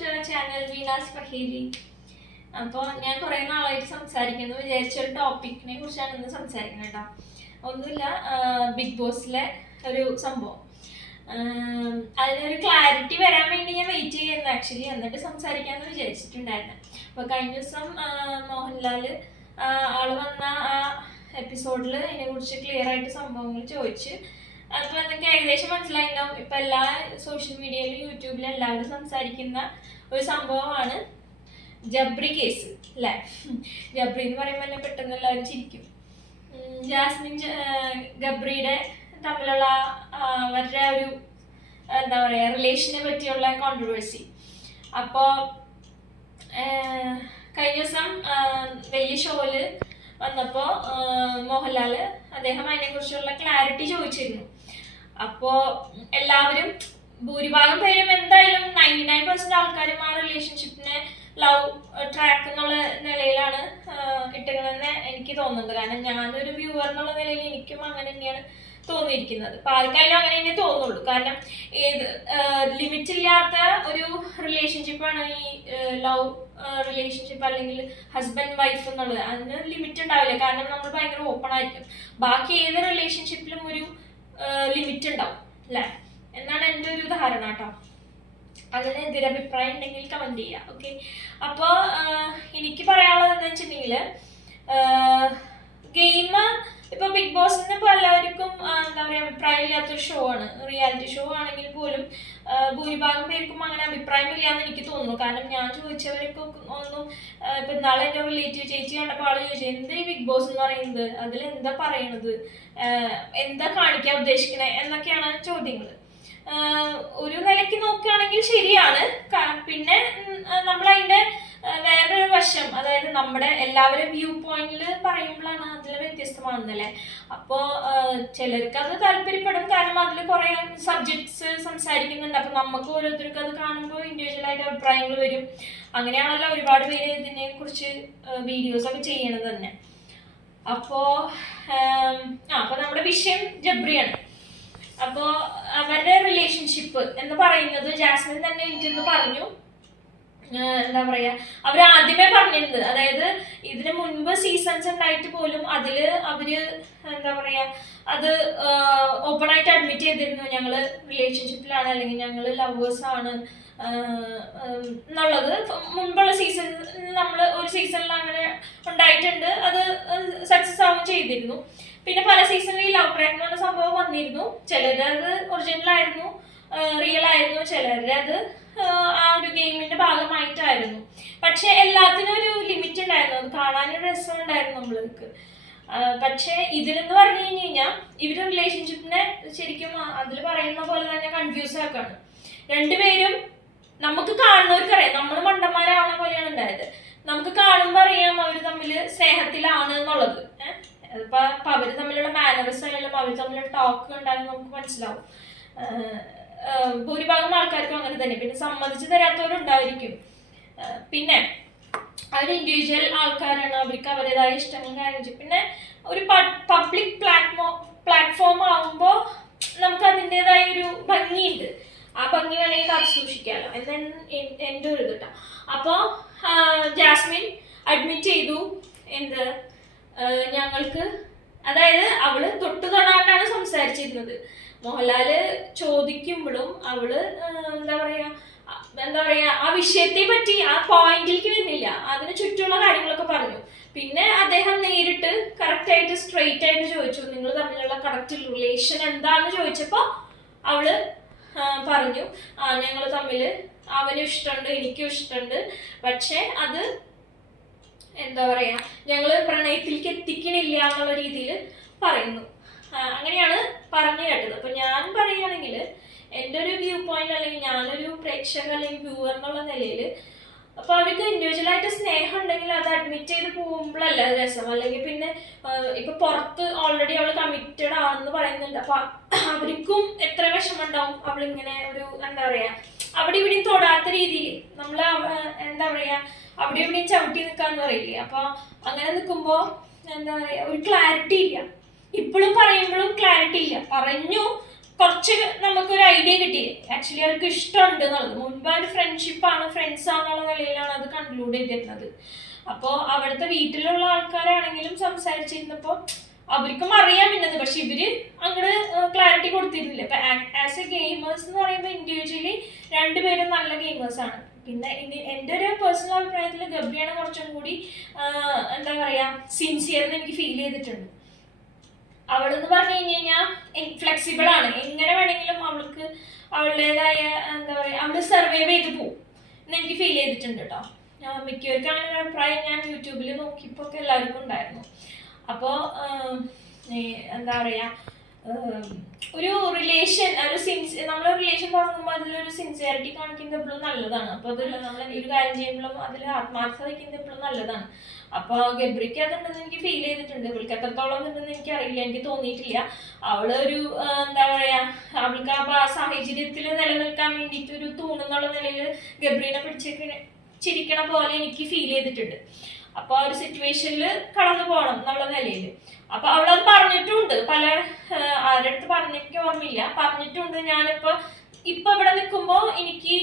To channel Veena's ഫഹീരി അപ്പോൾ ഞാൻ കുറേ നാളായിട്ട് സംസാരിക്കുന്നു. വിചാരിച്ച ഒരു ടോപ്പിക്കിനെ കുറിച്ചാണ് ഇന്ന് സംസാരിക്കുന്നത് കേട്ടോ ഒന്നുമില്ല ബിഗ് ബോസിലെ ഒരു സംഭവം. അതിനൊരു ക്ലാരിറ്റി വരാൻ വേണ്ടി ഞാൻ വെയിറ്റ് ചെയ്യുന്നു ആക്ച്വലി എന്നിട്ട് സംസാരിക്കാമെന്ന് വിചാരിച്ചിട്ടുണ്ടായിരുന്നു. അപ്പോൾ കഴിഞ്ഞ ദിവസം മോഹൻലാൽ ആൾ വന്ന ആ എപ്പിസോഡിൽ അതിനെക്കുറിച്ച് ക്ലിയർ ആയിട്ട് സംഭവങ്ങൾ ചോദിച്ച് അപ്പോൾ നിങ്ങൾക്ക് ഏകദേശം മനസ്സിലായിട്ടുണ്ടാവും. ഇപ്പം എല്ലാ സോഷ്യൽ മീഡിയയിലും യൂട്യൂബിലും എല്ലാവരും സംസാരിക്കുന്ന ഒരു സംഭവമാണ് ജബ്രി കേസ് അല്ലേ ജബ്രി എന്ന് പറയുമ്പോൾ തന്നെ പെട്ടെന്ന് എല്ലാവരും ചിരിക്കും. ജാസ്മിൻ ഗബ്രിയുടെ തമ്മിലുള്ള അവരുടെ ഒരു എന്താ പറയുക റിലേഷനെ പറ്റിയുള്ള കോൺട്രവേഴ്സി അപ്പോൾ കഴിഞ്ഞ ദിവസം വലിയ ഷോയിൽ വന്നപ്പോൾ മോഹൻലാൽ അദ്ദേഹം അതിനെക്കുറിച്ചുള്ള ക്ലാരിറ്റി ചോദിച്ചിരുന്നു. അപ്പോൾ എല്ലാവരും ഭൂരിഭാഗം പേരും എന്തായാലും നയന്റി നയൻ പെർസെന്റ് ആൾക്കാരും ആ റിലേഷൻഷിപ്പിനെ ലവ് ട്രാക്ക് എന്നുള്ള നിലയിലാണ് കിട്ടുന്നതെന്ന് എനിക്ക് തോന്നുന്നത്. കാരണം ഞാനൊരു വ്യൂവർ എന്നുള്ള നിലയിൽ എനിക്കും അങ്ങനെ തന്നെയാണ് തോന്നിയിരിക്കുന്നത്. അപ്പൊ ആർക്കായാലും അങ്ങനെ തന്നെ തോന്നുള്ളൂ. കാരണം ഏത് ലിമിറ്റ് ഇല്ലാത്ത ഒരു റിലേഷൻഷിപ്പാണ് ഈ ലവ് റിലേഷൻഷിപ്പ് അല്ലെങ്കിൽ ഹസ്ബൻഡ് വൈഫ് എന്നുള്ളത്. അതിന് ലിമിറ്റ് ഉണ്ടാവില്ല. കാരണം നമ്മൾ ഭയങ്കര ഓപ്പൺ ആയിരിക്കും. ബാക്കി ഏത് റിലേഷൻഷിപ്പിലും ഒരു ലിമിറ്റ് ഉണ്ടാവും അല്ലേ? എന്നാണ് എന്റെ ഒരു ധാരണ കേട്ടോ അതിന് എതിരഭിപ്രായം ഉണ്ടെങ്കിൽ കമന്റ് ചെയ്യാം ഓക്കെ അപ്പോൾ എനിക്ക് പറയാനുള്ളത് എന്താ വെച്ചിട്ടുണ്ടെങ്കിൽ ഗെയിം ഇപ്പൊ ബിഗ് ബോസിന് ഇപ്പൊ എല്ലാവർക്കും എന്താ പറയാ അഭിപ്രായം ഇല്ലാത്തൊരു ഷോ ആണ്. റിയാലിറ്റി ഷോ ആണെങ്കിൽ പോലും ഭൂരിഭാഗം പേർക്കും അങ്ങനെ അഭിപ്രായം ഇല്ലാന്ന് എനിക്ക് തോന്നുന്നു. കാരണം ഞാൻ ചോദിച്ചവരൊക്കെ ഒന്നും ഇപ്പൊ നാളെ എന്റെ റിലേറ്റീവ് ചേച്ചി കണ്ടപ്പോൾ ആൾ ചോദിച്ചു എന്താ ഈ ബിഗ് ബോസ് എന്ന് പറയുന്നത്? അതിൽ എന്താ പറയണത്? എന്താ കാണിക്കാൻ ഉദ്ദേശിക്കണേ? എന്നൊക്കെയാണ് ചോദ്യങ്ങൾ ഒരു നിലയ്ക്ക് നോക്കുകയാണെങ്കിൽ ശരിയാണ്. പിന്നെ നമ്മൾ അതിന്റെ വേറൊരു വശം. അതായത് നമ്മുടെ എല്ലാവരും വ്യൂ പോയിന്റിൽ പറയുമ്പോഴാണ് അതിൽ വ്യത്യസ്തമാകുന്നല്ലേ? അപ്പോൾ ചിലർക്ക് അത് താല്പര്യപ്പെടും. കാരണം അതിൽ കുറേ സബ്ജക്ട്സ് സംസാരിക്കുന്നുണ്ട്. അപ്പം നമുക്ക് ഓരോരുത്തർക്കും അത് കാണുമ്പോൾ ഇൻഡിവിജ്വൽ ആയിട്ട് അഭിപ്രായങ്ങൾ വരും. അങ്ങനെയാണല്ലോ ഒരുപാട് പേര് ഇതിനെ കുറിച്ച് വീഡിയോസ് ഒക്കെ ചെയ്യണത് തന്നെ. അപ്പോ ആ അപ്പൊ നമ്മുടെ വിഷയം ജബ്രിയാണ്. അപ്പോ അവരുടെ റിലേഷൻഷിപ്പ് എന്ന് പറയുന്നത് ജാസ്മിൻ തന്നെ എനിക്കൊന്ന് പറഞ്ഞു. എന്താ പറയാ അവർ ആദ്യമേ പറഞ്ഞിരുന്നത്. അതായത് ഇതിനു മുൻപ് സീസൺസ് ഉണ്ടായിട്ട് പോലും അതിൽ അവർ എന്താ പറയാ അത് ഓപ്പൺ ആയിട്ട് അഡ്മിറ്റ് ചെയ്തിരുന്നു. ഞങ്ങൾ റിലേഷൻഷിപ്പിലാണ് അല്ലെങ്കിൽ ഞങ്ങൾ ലവേഴ്സ് ആണ് എന്നുള്ളത്. മുൻപുള്ള സീസൺ നമ്മൾ ഒരു സീസണിൽ അങ്ങനെ ഉണ്ടായിട്ടുണ്ട്. അത് സക്സസ് ആവുകയും ചെയ്തിരുന്നു. പിന്നെ പല സീസണിൽ ലവ് പ്രാങ്ക് എന്ന് സംഭവം വന്നിരുന്നു. ചിലരത് ഒറിജിനൽ ആയിരുന്നു. റിയൽ ആയിരുന്നു ചിലരുടെ അത് ആ ഒരു ഗെയിമിന്റെ ഭാഗമായിട്ടായിരുന്നു. പക്ഷെ എല്ലാത്തിനും ഒരു ലിമിറ്റ് ഉണ്ടായിരുന്നു. അത് കാണാനൊരു രസം ഉണ്ടായിരുന്നു നമ്മൾക്ക്. പക്ഷേ ഇതിലെന്ന് പറഞ്ഞു കഴിഞ്ഞു കഴിഞ്ഞാൽ ഇവർ റിലേഷൻഷിപ്പിനെ ശരിക്കും അതിൽ പറയുന്ന പോലെ തന്നെ കൺഫ്യൂസ് ആക്കാണ്. രണ്ടുപേരും നമുക്ക് കാണുന്നവർക്കറിയാം. നമ്മൾ മണ്ടന്മാരാവണ പോലെയാണ് ഉണ്ടായത്. നമുക്ക് കാണുമ്പോൾ അറിയാം അവർ തമ്മിൽ സ്നേഹത്തിലാണ് എന്നുള്ളത്. ഇപ്പൊ അവർ തമ്മിലുള്ള മാനറിസം ആയാലും അവർ തമ്മിലുള്ള ടോക്ക് ഉണ്ടായാലും നമുക്ക് മനസ്സിലാവും. ഭൂരിഭാഗം ആൾക്കാർക്കും അങ്ങനെ തന്നെ. പിന്നെ സമ്മതിച്ചു തരാത്തവരുണ്ടായിരിക്കും. പിന്നെ അവർ ഇൻഡിവിജ്വൽ ആൾക്കാരാണ്. അവർക്ക് അവരുടേതായ ഇഷ്ടങ്ങൾ കാര്യം പിന്നെ ഒരു പബ്ലിക് പ്ലാറ്റ്ഫോ പ്ലാറ്റ്ഫോം ആകുമ്പോൾ നമുക്ക് അതിന്റെതായ ഒരു ഭംഗിയുണ്ട്. ആ ഭംഗി വേണമെങ്കിൽ കാത്തു സൂക്ഷിക്കാമല്ലോ എന്നാണ് എന്റെ ഒരു ഇത് അപ്പോൾ ജാസ്മിൻ അഡ്മിറ്റ് ചെയ്തു. എന്ത്? ഞങ്ങൾക്ക് അതായത് അവൾ തൊട്ടു തൊടാണ്ടാണ് സംസാരിച്ചിരുന്നത്. മോഹൻലാൽ ചോദിക്കുമ്പോഴും അവൾ എന്താ പറയാ എന്താ പറയാ ആ വിഷയത്തെ പറ്റി ആ പോയിന്റിലേക്ക് വരുന്നില്ല. അതിന് ചുറ്റുമുള്ള കാര്യങ്ങളൊക്കെ പറഞ്ഞു. പിന്നെ അദ്ദേഹം നേരിട്ട് കറക്റ്റ് ആയിട്ട് സ്ട്രെയിറ്റ് ആയിട്ട് ചോദിച്ചു. നിങ്ങൾ തമ്മിലുള്ള കറക്റ്റ് റിലേഷൻ എന്താന്ന് ചോദിച്ചപ്പോ അവൾ പറഞ്ഞു. ആ ഞങ്ങൾ തമ്മിൽ അവനും ഇഷ്ടമുണ്ട് എനിക്കും ഇഷ്ടമുണ്ട്. പക്ഷെ അത് എന്താ പറയാ ഞങ്ങൾ പ്രണയത്തിലേക്ക് എത്തിക്കണില്ല എന്നുള്ള രീതിയിൽ പറയുന്നു. അങ്ങനെയാണ് പറഞ്ഞു കേട്ടത്. അപ്പൊ ഞാൻ പറയുകയാണെങ്കിൽ എന്റെ ഒരു വ്യൂ പോയിന്റ് അല്ലെങ്കിൽ ഞാനൊരു പ്രേക്ഷക അല്ലെങ്കിൽ വ്യൂവർ എന്നുള്ള നിലയിൽ അപ്പൊ അവർക്ക് ഇൻഡിവിജ്വൽ ആയിട്ട് സ്നേഹം ഉണ്ടെങ്കിൽ അത് അഡ്മിറ്റ് ചെയ്ത് പോകുമ്പോഴല്ല രസം. അല്ലെങ്കിൽ പിന്നെ ഇപ്പൊ പുറത്ത് ഓൾറെഡി അവൾ കമ്മിറ്റഡ് ആണെന്ന് പറയുന്നുണ്ട്. അപ്പൊ അവർക്കും എത്ര വിഷമമുണ്ടാവും അവളിങ്ങനെ ഒരു എന്താ പറയാ അവിടെ ഇവിടെയും തൊടാത്ത രീതിയിൽ നമ്മൾ എന്താ പറയാ അവിടെ ഇവിടെയും ചവിട്ടി നിൽക്കാന്ന് പറയില്ലേ? അപ്പൊ അങ്ങനെ നിൽക്കുമ്പോ എന്താ പറയാ ഒരു ക്ലാരിറ്റി ഇല്ല. ഇപ്പോഴും പറയുമ്പോഴും ക്ലാരിറ്റി ഇല്ല. പറഞ്ഞു കുറച്ച് നമുക്കൊരു ഐഡിയ കിട്ടി. ആക്ച്വലി അവർക്ക് ഇഷ്ടമുണ്ട് എന്നുള്ളത്. മുൻപ് ഒരു ഫ്രണ്ട്ഷിപ്പാണ് ഫ്രണ്ട്സ് ആണെന്നുള്ള നിലയിലാണ് അത് കൺക്ലൂഡ് ചെയ്തിരുന്നത്. അപ്പോൾ അവിടുത്തെ വീട്ടിലുള്ള ആൾക്കാരാണെങ്കിലും സംസാരിച്ചിരുന്നപ്പോൾ അവർക്കും അറിയാൻ പിന്നത്. പക്ഷെ ഇവർ അങ്ങോട്ട് ക്ലാരിറ്റി കൊടുത്തിരുന്നില്ല. ഇപ്പൊ ആസ് എ ഗെയിമേഴ്സ് എന്ന് പറയുമ്പോൾ ഇൻഡിവിജ്വലി രണ്ടുപേരും നല്ല ഗെയിമേഴ്സ് ആണ്. പിന്നെ എന്റെ ഒരു പേഴ്സണൽ അഭിപ്രായത്തിൽ ഗബ്രിയാണ് കുറച്ചും കൂടി എന്താ പറയാ സിൻസിയർ എന്ന് എനിക്ക് ഫീൽ ചെയ്തിട്ടുണ്ട്. അവളെന്ന് പറഞ്ഞു കഴിഞ്ഞു കഴിഞ്ഞാൽ ഫ്ലെക്സിബിൾ ആണ്. എങ്ങനെ വേണമെങ്കിലും അവൾക്ക് അവളുടേതായ എന്താ പറയുക അവൾ സർവൈവ് ചെയ്ത് പോകും എന്ന് എനിക്ക് ഫീൽ ചെയ്തിട്ടുണ്ട് കേട്ടോ മിക്കവർക്കും അങ്ങനെ ഒരു അഭിപ്രായം ഞാൻ യൂട്യൂബിൽ നോക്കിയപ്പോൾ എല്ലാവർക്കും ഉണ്ടായിരുന്നു. അപ്പോൾ എന്താ പറയാ ആം, ഒരു റിലേഷൻ ഒരു സിൻസ് നമ്മൾ റിലേഷൻ തുടങ്ങുമ്പോൾ അതിലൊരു സിൻസിയറിറ്റി കാണിക്കുന്നത് എപ്പോഴും നല്ലതാണ് അപ്പോൾ അതല്ല നമ്മൾ ഒരു കാര്യം ചെയ്യുമ്പോഴും അതിൽ ആത്മാർത്ഥത വയ്ക്കുന്നത് എപ്പോഴും നല്ലതാണ്. അപ്പോൾ ഗബ്രിക്ക് അതുണ്ടെന്ന് എനിക്ക് ഫീൽ ചെയ്തിട്ടുണ്ട്. ഇവൾക്ക് എത്രത്തോളം ഉണ്ടെന്ന് എനിക്ക് അറിയില്ല എനിക്ക് തോന്നിയിട്ടില്ല. അവൾ ഒരു എന്താ പറയാ അവൾക്ക് ആ സാഹചര്യത്തിൽ നിലനിൽക്കാൻ വേണ്ടിയിട്ട് ഒരു തൂണെന്നുള്ള നിലയിൽ ഗബ്രീനെ പിടിച്ച് ചിരിക്കണ പോലെ എനിക്ക് ഫീൽ ചെയ്തിട്ടുണ്ട്. അപ്പൊ ആ ഒരു സിറ്റുവേഷനിൽ കടന്നു പോകണം എന്നുള്ള നിലയിൽ അപ്പൊ അവളത് പറഞ്ഞിട്ടുണ്ട്. പല ആരുടെ അടുത്ത് പറഞ്ഞെനിക്ക് ഓർമ്മയില്ല. പറഞ്ഞിട്ടുണ്ട് ഞാനിപ്പോ ഇപ്പൊ ഇവിടെ നിൽക്കുമ്പോ എനിക്ക്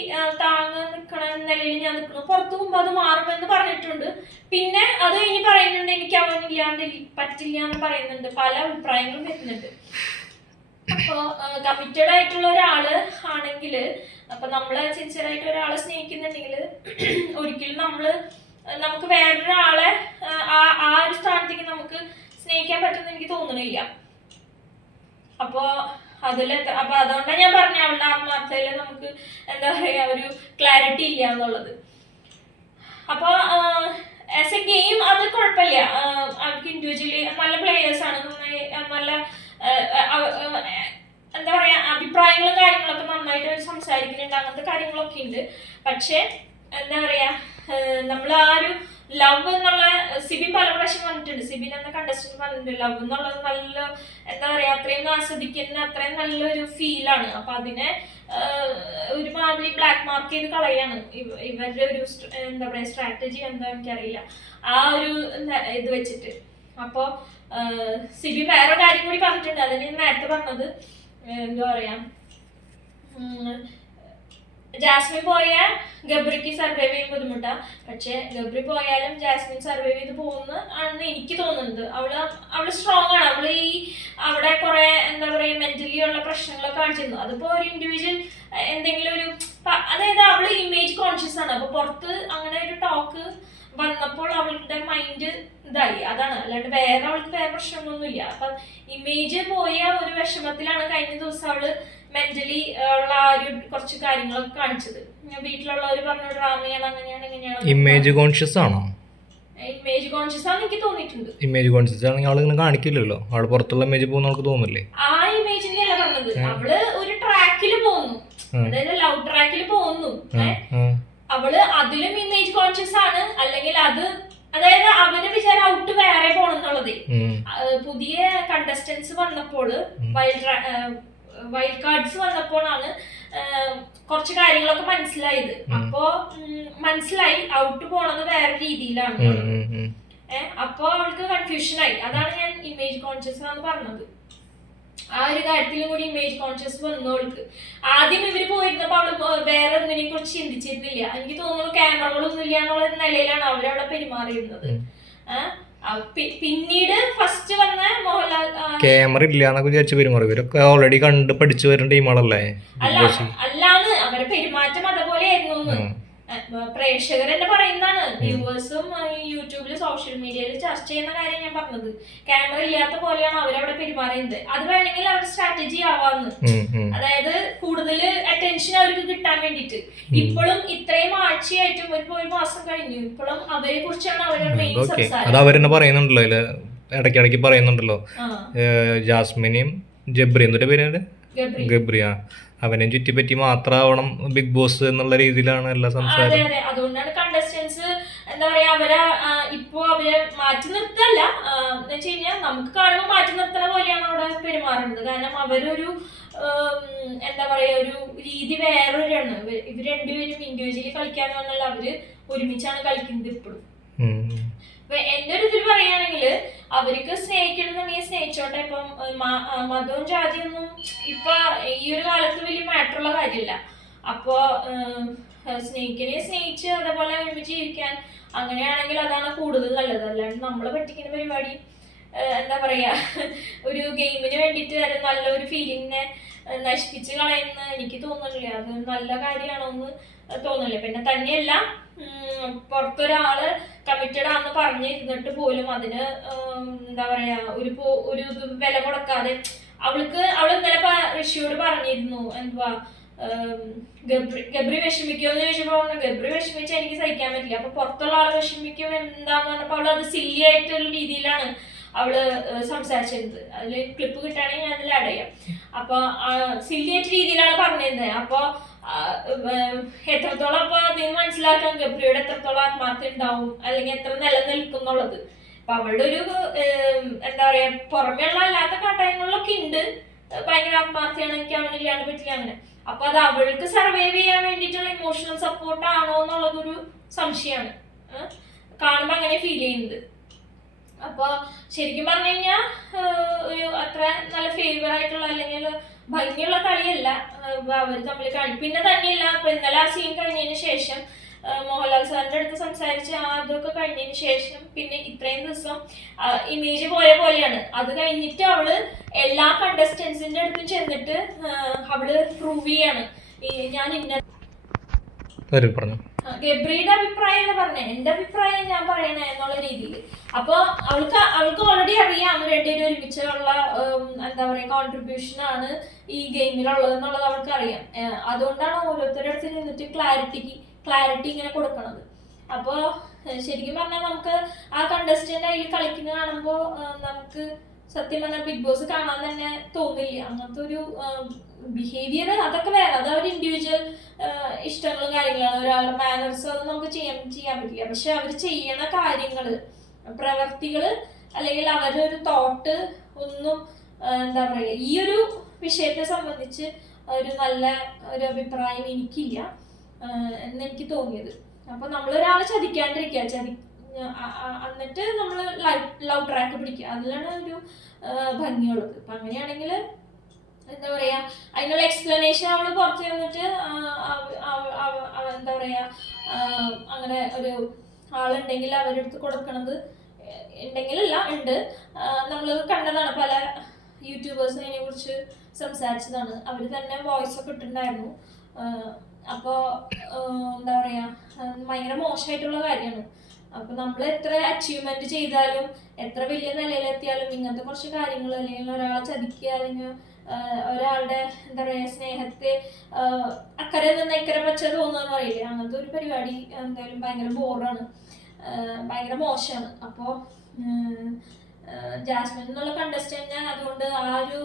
താങ്ങ് നിൽക്കണ നിലയിൽ ഞാൻ നിൽക്കുന്നു പുറത്തു പോകുമ്പോ അത് മാറുമെന്ന് പറഞ്ഞിട്ടുണ്ട്. പിന്നെ അത് ഇനി പറയുന്നുണ്ട് എനിക്ക് അവനില്ലാണ്ട് പറ്റില്ല എന്ന് പറയുന്നുണ്ട്. പല അഭിപ്രായങ്ങളും വരുന്നുണ്ട്. അപ്പോ കമ്മിറ്റഡ് ആയിട്ടുള്ള ഒരാൾ ആണെങ്കിൽ അപ്പൊ നമ്മൾ സിൻസിയറായിട്ട് ഒരാളെ സ്നേഹിക്കുന്നുണ്ടെങ്കിൽ ഒരിക്കലും നമ്മൾ നമുക്ക് വേറൊരാളെ ആ ആ ഒരു സ്ഥാനത്തേക്ക് നമുക്ക് സ്നേഹിക്കാൻ പറ്റുമെന്ന് എനിക്ക് തോന്നണില്ല അപ്പോ അതിൽ അപ്പൊ അതുകൊണ്ടാണ് ഞാൻ പറഞ്ഞ അവളുടെ ആത്മാർത്ഥയിൽ നമുക്ക് എന്താ പറയാ ഒരു ക്ലാരിറ്റി ഇല്ല എന്നുള്ളത്. അപ്പൊ ആസ് എ ഗെയിം അത് കുഴപ്പമില്ല. അവർക്ക് ഇൻഡിവിജ്വലി നല്ല പ്ലേയേഴ്സ് ആണ്. നല്ല എന്താ പറയാ അഭിപ്രായങ്ങളും കാര്യങ്ങളൊക്കെ നന്നായിട്ട് സംസാരിക്കുന്നുണ്ട്. അങ്ങനത്തെ കാര്യങ്ങളൊക്കെ ഉണ്ട്. പക്ഷെ എന്താ പറയാ നമ്മൾ ആ ഒരു ലവ് എന്നുള്ള സിബിൻ പല പ്രാവശ്യം പറഞ്ഞിട്ടുണ്ട് സിബിൻ എന്ന കണ്ടസ്റ്റന്റ് വന്നിട്ടുണ്ട് ലവ് എന്നുള്ളത് നല്ല എന്താ പറയാ അത്രയും ആസ്വദിക്കുന്ന അത്രയും നല്ലൊരു ഫീലാണ് അപ്പൊ അതിനെ ഒരുമാതിരി ബ്ലാക്ക് മാർക്ക് ചെയ്ത് കളയാണ്. ഇവരുടെ ഒരു എന്താ പറയാ സ്ട്രാറ്റജി എന്താ എനിക്കറിയില്ല. ആ ഒരു ഇത് വെച്ചിട്ട്. അപ്പോ സിബി വേറെ കാര്യം കൂടി പറഞ്ഞിട്ടുണ്ട്. അതിന് നേരത്തെ പറഞ്ഞത് എന്താ പറയാ ജാസ്മിൻ പോയ ഗബ്രിക്ക് സർവൈവ് ചെയ്യാൻ ബുദ്ധിമുട്ടാ. പക്ഷെ ഗബ്രി പോയാലും ജാസ്മിൻ സർവൈവ് ചെയ്ത് പോകുന്ന ആണെന്ന് എനിക്ക് തോന്നുന്നത് അവൾ അവൾ സ്ട്രോങ് ആണ്. അവൾ ഈ അവിടെ കുറെ എന്താ പറയാ മെന്റലി ഉള്ള പ്രശ്നങ്ങളൊക്കെ കാണിച്ചിരുന്നു. അതിപ്പോ ഒരു ഇൻഡിവിജ്വൽ എന്തെങ്കിലും ഒരു അതായത് അവൾ ഇമേജ് കോൺഷ്യസ് ആണ്. അപ്പൊ പുറത്ത് അങ്ങനെ ഒരു ടോക്ക് വന്നപ്പോൾ അവളുടെ മൈൻഡ് ഇതായി. അതാണ്. അല്ലാണ്ട് വേറെ അവൾക്ക് വേറെ പ്രശ്നങ്ങളൊന്നുമില്ല. അപ്പൊ ഇമേജ് പോയ ഒരു വിഷമത്തിലാണ് കഴിഞ്ഞ ദിവസം അവൾ മെന്റലി ഉള്ള ആ ഒരു കുറച്ച് കാര്യങ്ങളൊക്കെ കാണിച്ചത്. വീട്ടിലുള്ളവർ പറഞ്ഞ ഡ്രാമയാണ് അങ്ങനെയാണ് ഇങ്ങനെയാണ് ഇമേജ് കോൺഷ്യസ് ആണോ? ഇമേജ് കോൺഷ്യസ് ആണെന്ന് എനിക്ക് തോന്നിയിട്ടുണ്ട്. ഇമേജ് കോൺഷ്യസ് ആണെങ്കിൽ അവൾ ഇങ്ങനെ കാണിക്കില്ലല്ലോ. ആൾ പുറത്തുള്ള ഇമേജ് പോകുന്ന ആൾക്ക് തോന്നില്ലേ? ആ ഇമേജിന്റെ അല്ല പറഞ്ഞത്. അവൾ ഒരു ട്രാക്കിൽ പോകുന്നു. അതായത് ലവ് ട്രാക്കിൽ പോകുന്നു. അവൾ അതിലും ഇമേജ് കോൺഷ്യസ് ആണ്. അല്ലെങ്കിൽ അത് അതായത് അവന്റെ വിചാരം ഔട്ട് വേറെ പോണെന്നുള്ളത്. പുതിയ കണ്ടസ്റ്റൻസ് വന്നപ്പോൾ വൈൽഡ് വൈൽഡ് കാർഡ്സ് വന്നപ്പോഴാണ് കുറച്ച് കാര്യങ്ങളൊക്കെ മനസ്സിലായത്. അപ്പോ മനസ്സിലായി. ഔട്ട് പോണത് വേറെ രീതിയിലാണ്. അപ്പൊ അവൾക്ക് കൺഫ്യൂഷൻ ആയി. അതാണ് ഞാൻ ഇമേജ് കോൺഷ്യസ് എന്നാണ് പറഞ്ഞത്. ആ ഒരു കാര്യത്തിലും കൂടി ഇമേജ് കോൺഷ്യസ് വന്നു അവൾക്ക്. ആദ്യം ഇവർ പോയിരുന്നപ്പോ അവൾ വേറെ ഒന്നിനെ കുറിച്ച് ചിന്തിച്ചിരുന്നില്ല. എനിക്ക് തോന്നുന്നു ക്യാമറകളൊന്നും ഇല്ല എന്നുള്ള നിലയിലാണ് അവരവിടെ പെരുമാറിയിരുന്നത്. ഏഹ് പിന്നീട് ഫസ്റ്റ് വന്ന മോഹൻലാൽ ക്യാമറ ഇല്ല എന്നൊക്കെ വിചാരിച്ചു പെരുമാറി. ഇവരൊക്കെ ഓൾറെഡി കണ്ട് പഠിച്ചു വരുന്ന ടീമുകളല്ലേ അല്ല അല്ലാന്ന് അവരെ പെരുമാറ്റം അതുപോലെ ആയിരുന്നു പ്രേക്ഷകർ തന്നെ പറയുന്നതാണ്. വ്യൂവേഴ്സും യൂട്യൂബിൽ സോഷ്യൽ മീഡിയയിൽ ചർച്ച ചെയ്യുന്ന കാര്യം ഞാൻ പറഞ്ഞത്. ക്യാമറ ഇല്ലാത്ത പോലെയാണ് അവരവിടെ പെരുമാറിയത്. അത് വേണമെങ്കിൽ അവരുടെ സ്ട്രാറ്റജി ആവാന്ന്. അതായത് കൂടുതൽ അറ്റൻഷൻ അവർക്ക് കിട്ടാൻ വേണ്ടിട്ട് ഇപ്പോഴും ഇത്രയും ആഴ്ചയായിട്ടും ഒരു ഒരു മാസം കഴിഞ്ഞു. ഇപ്പോഴും അവരെ കുറിച്ചാണ് അവരുടെ മെയിൻ സംസാരം. ഇടയ്ക്കിടയ്ക്ക് പറയുന്നുണ്ടല്ലോ. ജാസ്മിനിയും ജബ്രി എന്നിട്ട് പേര് ഗബ്രി. ഗബ്രിയ. അവനെ ചുറ്റിപ്പറ്റി മാത്രമാവണം ബിഗ് ബോസ് എന്നുള്ള രീതിയിലാണ് എല്ലാ സംസാരം. അതെ. അതുകൊണ്ടാണ് കണ്ടസ്റ്റൻസ് എന്താ പറയാ അവരെ ഇപ്പോ അവരെ മാറ്റി നിർത്തല്ല. എന്ന് വെച്ച് കഴിഞ്ഞാൽ നമുക്ക് കാണുമ്പോൾ മാറ്റി നിർത്തണ പോലെയാണ് അവിടെ പെരുമാറുന്നത്. കാരണം അവരൊരു എന്താ പറയാ ഒരു രീതി വേറൊരാണ്. ഇവർ- രണ്ടുപേരും ഇൻഡിവിജ്വലി കളിക്കാന്ന് പറഞ്ഞാൽ അവർ ഒരുമിച്ചാണ് കളിക്കുന്നത് ഇപ്പോഴും. ഇപ്പൊ എന്റെ ഒരു ഇതിൽ പറയുകയാണെങ്കിൽ അവർക്ക് സ്നേഹിക്കണമെന്നുണ്ടെങ്കിൽ സ്നേഹിച്ചോട്ടെ. ഇപ്പം മതവും ജാതിയൊന്നും ഇപ്പൊ ഈ ഒരു കാലത്ത് വലിയ മാറ്ററുള്ള കാര്യമില്ല. അപ്പോ സ്നേഹിക്കണേ സ്നേഹിച്ച് അതേപോലെ ജീവിക്കാൻ അങ്ങനെയാണെങ്കിൽ അതാണ് കൂടുതൽ നല്ലത്. അല്ലാണ്ട് നമ്മളെ പറ്റിക്കുന്ന പരിപാടി എന്താ പറയാ ഒരു ഗെയിമിന് വേണ്ടിയിട്ട് വരെ നല്ലൊരു ഫീലിങ്ങിനെ നശിപ്പിച്ച് കളയുന്ന എനിക്ക് തോന്നുന്നില്ല. അത് നല്ല കാര്യമാണോ എന്ന് തോന്നുന്നില്ല. പിന്നെ തന്നെയല്ല പുറത്തൊരാൾ കമ്മിറ്റഡ് ആണെന്ന് പറഞ്ഞിരുന്നിട്ട് പോലും അതിന് എന്താ പറയാ ഒരു ഒരു വില കൊടുക്കാതെ അവൾക്ക് അവൾ ഇന്നലെ ഋഷിയോട് പറഞ്ഞിരുന്നു എന്തുവാ ഗബ്രി ഗബ്രി വിഷമിക്കുമെന്ന് ചോദിച്ചപ്പോൾ പറഞ്ഞു, ഗബ്രി വിഷമിച്ചാൽ എനിക്ക് സഹിക്കാൻ പറ്റില്ല. അപ്പൊ പുറത്തുള്ള ആൾ വിഷമിക്കും എന്താന്ന് പറഞ്ഞപ്പോ അവൾ അത് സില്ലി ആയിട്ടൊരു രീതിയിലാണ് അവൾ സംസാരിച്ചിരുന്നത്. അതിൽ ക്ലിപ്പ് കിട്ടുകയാണെങ്കിൽ ഞാൻ അതിൽ ആഡ് ചെയ്യാം. അപ്പൊ സില്ലി ആയിട്ട് രീതിയിലാണ് പറഞ്ഞിരുന്നത്. അപ്പൊ ആ, ഏഹ്, എത്രത്തോളം അപ്പൊ അതിന് മനസ്സിലാക്കാൻ ഗബ്രിയുടെ എത്രത്തോളം ആത്മാർത്ഥ ഉണ്ടാവും അല്ലെങ്കിൽ എത്ര നിലനിൽക്കും എന്നുള്ളത് അപ്പൊ അവളുടെ ഒരു എന്താ പറയാ പുറമെയുള്ള അല്ലാത്ത കട്ടായങ്ങളിലൊക്കെ ഉണ്ട്. ഭയങ്കര ആത്മാർത്ഥയാണ് എനിക്ക് അവനില്ലാണ്ട് പറ്റില്ല അങ്ങനെ. അപ്പൊ അത് അവൾക്ക് സർവൈവ് ചെയ്യാൻ വേണ്ടിയിട്ടുള്ള ഇമോഷണൽ സപ്പോർട്ട് ആണോ എന്നുള്ളതൊരു സംശയമാണ്? കാണുമ്പോ അങ്ങനെ ഫീൽ ചെയ്യുന്നത്. അപ്പൊ ശരിക്കും പറഞ്ഞു കഴിഞ്ഞാൽ ഒരു അത്ര നല്ല ഫേവർ ആയിട്ടുള്ള അല്ലെങ്കിൽ ഭംഗിയുള്ള കളിയല്ല. അവർ തമ്മിൽ കളി പിന്നെ തന്നെയല്ല ഇപ്പൊ ഇന്നലെ ആ സീൻ കഴിഞ്ഞതിന് ശേഷം മോഹൻലാൽ സാറിന്റെ അടുത്ത് സംസാരിച്ച് അതൊക്കെ കഴിഞ്ഞതിന് ശേഷം പിന്നെ ഇത്രയും ദിവസം ഇമേജ് പോയ പോലെയാണ്. അത് കഴിഞ്ഞിട്ട് അവൾ എല്ലാ കണ്ടസ്റ്റൻസിന്റെ അടുത്തും ചെന്നിട്ട് അവൾ പ്രൂവ് ചെയ്യാണ്. ഞാൻ ഇന്ന പറഞ്ഞു. ഗബ്രിയുടെ അഭിപ്രായം എന്ന് പറഞ്ഞേ എന്റെ അഭിപ്രായം ഞാൻ പറയണേ എന്നുള്ള രീതിയിൽ. അപ്പൊ അവൾക്ക് അവൾക്ക് ഓൾറെഡി അറിയാം അവർ രണ്ടുപേരും ഒരുമിച്ചുള്ള എന്താ പറയാ കോൺട്രിബ്യൂഷൻ ആണ് ഈ ഗെയിമിലുള്ളത് എന്നുള്ളത് അവൾക്ക് അറിയാം. അതുകൊണ്ടാണ് ഓരോരുത്തരുടെ അടുത്ത് നിന്നിട്ട് ക്ലാരിറ്റിക്ക് ക്ലാരിറ്റി ഇങ്ങനെ കൊടുക്കണത്. അപ്പോ ശരിക്കും പറഞ്ഞാൽ നമുക്ക് ആ കണ്ടസ്റ്റന്റ് അതിൽ കളിക്കുന്നത് കാണുമ്പോൾ നമുക്ക് സത്യം പറഞ്ഞാൽ ബിഗ് ബോസ് കാണാൻ തന്നെ തോന്നില്ല. അങ്ങനത്തെ ഒരു ബിഹേവിയർ അതൊക്കെ വേറെ അത് അവർ ഇൻഡിവിജ്വൽ ഇഷ്ടങ്ങളും കാര്യങ്ങളാണ്. ഒരാളുടെ മാനേഴ്സ് അത് നമുക്ക് ചെയ്യാൻ ചെയ്യാൻ പറ്റില്ല. പക്ഷെ അവർ ചെയ്യണ കാര്യങ്ങൾ പ്രവർത്തികൾ അല്ലെങ്കിൽ അവരുടെ ഒരു തോട്ട് ഒന്നും എന്താ പറയുക ഈ ഒരു വിഷയത്തെ സംബന്ധിച്ച് ഒരു നല്ല ഒരു അഭിപ്രായം എനിക്കില്ല എന്ന് എനിക്ക് തോന്നിയത്. അപ്പൊ നമ്മൾ ചതിക്കാണ്ടിരിക്കുക. ചതി എന്നിട്ട് നമ്മൾ ലവ് ട്രാക്ക് പിടിക്കുക. അതിലാണ് ഒരു ഭംഗിയുള്ളത്. അപ്പൊ അങ്ങനെയാണെങ്കിൽ എന്താ പറയാ അതിനുള്ള എക്സ്പ്ലനേഷൻ അവൾ പുറത്ത് അവ- എന്താ പറയാ അങ്ങനെ ഒരു ആളുണ്ടെങ്കിൽ അവരുടെ അടുത്ത് കൊടുക്കണത് ഉണ്ടെങ്കിലല്ല ഉണ്ട്. നമ്മൾ കണ്ടതാണ് പല യൂട്യൂബേഴ്സും അതിനെ കുറിച്ച് സംസാരിച്ചതാണ്. അവർ തന്നെ വോയിസ് ഒക്കെ ഇട്ടിട്ടുണ്ടായിരുന്നു. അപ്പോൾ എന്താ പറയാ ഭയങ്കര മോശമായിട്ടുള്ള കാര്യമാണ്. അപ്പൊ നമ്മൾ എത്ര അച്ചീവ്മെന്റ് ചെയ്താലും എത്ര വലിയ നിലയിലെത്തിയാലും ഇങ്ങനത്തെ കുറച്ച് കാര്യങ്ങൾ അല്ലെങ്കിൽ ഒരാളെ ചതിക്കുക അല്ലെങ്കിൽ ഒരാളുടെ എന്താ പറയാ സ്നേഹത്തെ അക്കരെ നിന്ന് ഇക്കരെ പച്ച തോന്നുന്നു അറിയില്ലേ അങ്ങനത്തെ ഒരു പരിപാടി എന്തായാലും ഭയങ്കര ബോറാണ്. ഭയങ്കര മോശമാണ്. അപ്പോൾ ജാസ്മിൻ എന്നുള്ള കണ്ടസ്റ്റന്റ് അതുകൊണ്ട് ആ ഒരു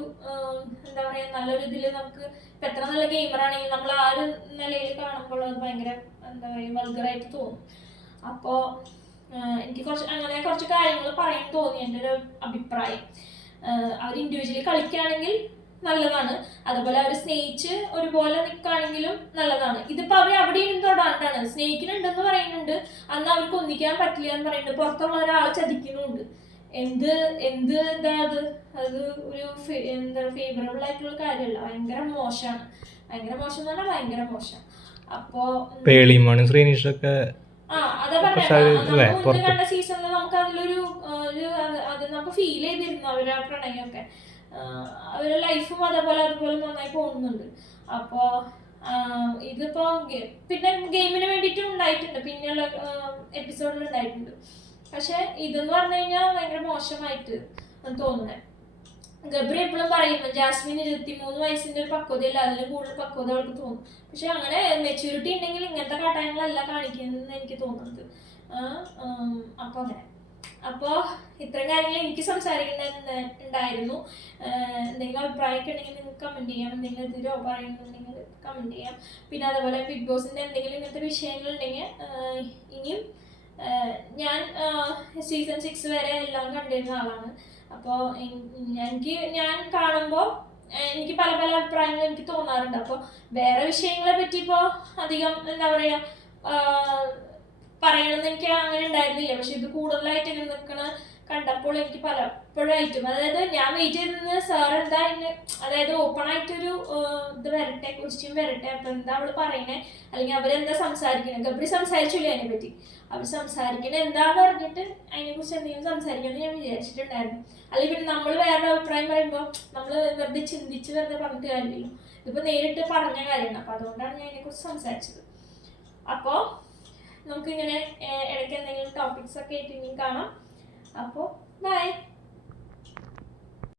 എന്താ പറയാ നല്ലൊരു ഇതിൽ നമുക്ക് ഇപ്പം എത്ര നല്ല ഗെയിമർ ആണെങ്കിലും നമ്മൾ ആ ഒരു നിലയിൽ കാണുമ്പോൾ അത് ഭയങ്കര എന്താ പറയാ വൾഗറായിട്ട് തോന്നും. അപ്പോൾ എനിക്ക് കുറച്ച് അങ്ങനെ കുറച്ച് കാര്യങ്ങൾ പറയാൻ തോന്നി എന്റെ ഒരു അഭിപ്രായം. അവർ ഇൻഡിവിജ്വലി കളിക്കുകയാണെങ്കിൽ നല്ലതാണ്. അതുപോലെ അവർ സ്നേഹിച്ച് ഒരുപോലെ നിൽക്കുകയാണെങ്കിലും നല്ലതാണ്. ഇതിപ്പോൾ അവർ അവിടെ ഇരുന്ന് തൊടാണ്ടാണ്. സ്നേഹിക്കുന്നുണ്ടെന്ന് പറയുന്നുണ്ട്. അന്ന് അവർക്ക് ഒന്നിക്കാൻ പറ്റില്ല എന്ന് പറയുന്നുണ്ട്. പുറത്തുള്ള ഒരാളെ ചതിക്കുന്നുണ്ട്. എന്ത് എന്ത് എന്താ അത്? അത് ഒരു എന്താ ഫേവറബിൾ ആയിട്ടുള്ള കാര്യമല്ല. ഭയങ്കര മോശമാണ്. ഭയങ്കര മോശം എന്ന് പറഞ്ഞാൽ ഭയങ്കര മോശം. അപ്പോ ശ്രീനിഷൊക്കെ ആ, അതാ പറഞ്ഞെ. സീസണിൽ നമുക്ക് അതിലൊരു ഒരു അത് നമുക്ക് ഫീൽ ചെയ്തിരുന്നു അവരുടെ പ്രണയമൊക്കെ. അവരുടെ ലൈഫും അതേപോലെ അതുപോലെ നന്നായി പോകുന്നുണ്ട്. അപ്പോ ആ, ഇതിപ്പോ പിന്നെ ഗെയിമിന് വേണ്ടിയിട്ടും ഉണ്ടായിട്ടുണ്ട്. പിന്നെയുള്ള എപ്പിസോഡിൽ ഉണ്ടായിട്ടുണ്ട്. പക്ഷെ ഇതെന്ന് പറഞ്ഞു കഴിഞ്ഞാൽ ഭയങ്കര മോശമായിട്ട് തോന്നുന്നത് ഗബ്രി എപ്പോഴും പറയുന്നു ജാസ്മിൻ ഇരുപത്തിമൂന്ന് വയസ്സിന്റെ ഒരു പക്വതയില്ല അതിൽ കൂടുതൽ പക്വത അവൾക്ക് തോന്നും. പക്ഷെ അങ്ങനെ മെച്യൂരിറ്റി ഉണ്ടെങ്കിൽ ഇങ്ങനത്തെ കാട്ടായങ്ങളല്ല കാണിക്കുന്നതെന്ന് എനിക്ക് തോന്നുന്നത്. അപ്പൊ അങ്ങനെ. അപ്പോ ഇത്രയും കാര്യങ്ങൾ എനിക്ക് സംസാരിക്കുന്നുണ്ടായിരുന്നു നിങ്ങൾ അഭിപ്രായമൊക്കെ ഉണ്ടെങ്കിൽ നിങ്ങൾക്ക് കമന്റ് ചെയ്യാം. എന്തെങ്കിലും എതിരോ പറയുന്നുണ്ടെങ്കിൽ കമന്റ് ചെയ്യാം. പിന്നെ അതുപോലെ ബിഗ് ബോസിന്റെ എന്തെങ്കിലും ഇങ്ങനത്തെ വിഷയങ്ങൾ ഉണ്ടെങ്കിൽ ഇനിയും ഞാൻ സീസൺ സിക്സ് വരെ എല്ലാം കണ്ടിരുന്ന ആളാണ്. അപ്പോൾ എനിക്ക് ഞാൻ കാണുമ്പോൾ എനിക്ക് പല പല അഭിപ്രായങ്ങൾ എനിക്ക് തോന്നാറുണ്ട്. അപ്പോൾ വേറെ വിഷയങ്ങളെ പറ്റി ഇപ്പോൾ അധികം എന്താ പറയുക പറയണമെന്ന് എനിക്ക് അങ്ങനെ ഉണ്ടായിരുന്നില്ല. പക്ഷെ ഇത് കൂടുതലായിട്ട് ഇങ്ങനെ നിൽക്കണ കണ്ടപ്പോൾ എനിക്ക് പലപ്പോഴായിട്ടും അതായത് ഞാൻ വെയിറ്റ് ചെയ്തിരുന്ന സാർ എന്താ ഇന്ന് അതായത് ഓപ്പൺ ആയിട്ടൊരു ഇത് വരട്ടെ ക്വസ്റ്റ്യൻ വരട്ടെ അപ്പൊ എന്താ അവൾ പറയണേ? അല്ലെങ്കിൽ അവരെന്താ സംസാരിക്കണേ? ഗബ്രി സംസാരിച്ചില്ല അതിനെ പറ്റി അവർ സംസാരിക്കണേ എന്താന്ന് പറഞ്ഞിട്ട് അതിനെ കുറിച്ച് എന്തെങ്കിലും സംസാരിക്കണമെന്ന് ഞാൻ വിചാരിച്ചിട്ടുണ്ടായിരുന്നു. അല്ലെങ്കിൽ പിന്നെ നമ്മൾ വേറെ അഭിപ്രായം പറയുമ്പോൾ നമ്മൾ വെറുതെ ചിന്തിച്ച് വെറുതെ പറഞ്ഞിട്ട് കാര്യമില്ലല്ലോ. ഇതിപ്പോ നേരിട്ട് പറഞ്ഞ കാര്യമാണ്. അപ്പൊ അതുകൊണ്ടാണ് ഞാൻ അതിനെ കുറിച്ച് സംസാരിച്ചത്. അപ്പോൾ നമുക്കിങ്ങനെ ഇടയ്ക്ക് എന്തെങ്കിലും ടോപ്പിക്സ് ഒക്കെ ആയിട്ട് ഇനിയും കാണാം. അപ്പോൾ ബൈ